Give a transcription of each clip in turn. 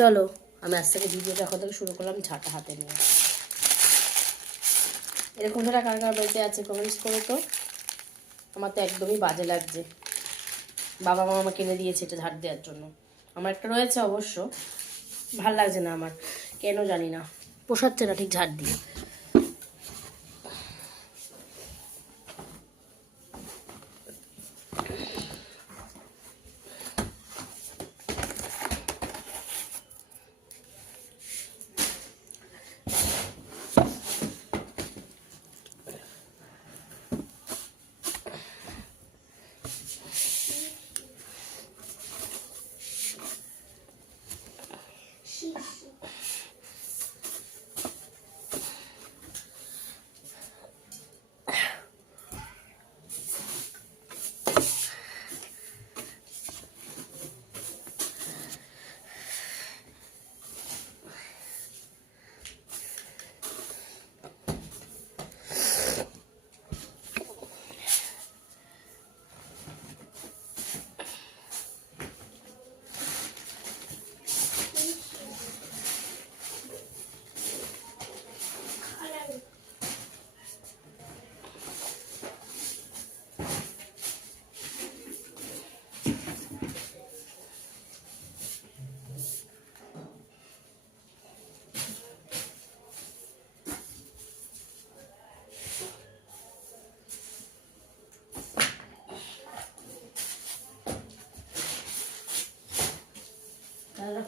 চলো আমি আজ থেকে ভিডিওটা এখন থেকে শুরু করলাম ঝাঁটা হাতে নিয়ে। এরকম ধরে কার কার বাড়িতে আছে কমেন্টস করো তো। আমার তো একদমই বাজে লাগছে। বাবা মা আমাকে কিনে দিয়েছে এটা ঝাড় দেওয়ার জন্য। আমার একটা রয়েছে অবশ্য, ভাল লাগছে না আমার, কেন জানি না, পোষাচ্ছে না ঠিক ঝাড় দিয়ে।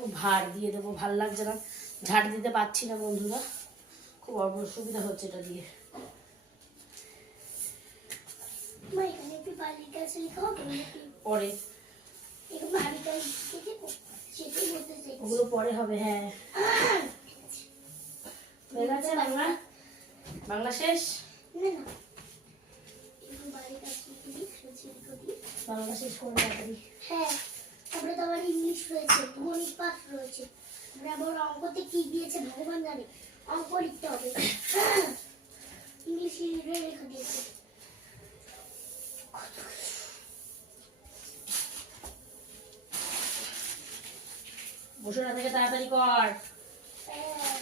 খুব ভার দিয়ে দেবো, ভাল লাগছে না, ঝাড় দিতে পারছি না বন্ধুরা, খুব অসুবিধা হচ্ছে এটা দিয়ে। পরে ওগুলো পরে হবে। হ্যাঁ হয়ে গেছে। বাংলা বাংলা শেষ, বাংলা শেষ করে তাড়াতাড়ি। হ্যাঁ তারপরে তো আবার ইংলিশ রয়েছে, গণিত পাঠ রয়েছে, আবার অঙ্কতে কি দিয়েছে ভগবান জানে, অঙ্ক লিখতে হবে, ইংলিশ লেখা দিয়েছে। বসে না থেকে তাড়াতাড়ি কর। হ্যাঁ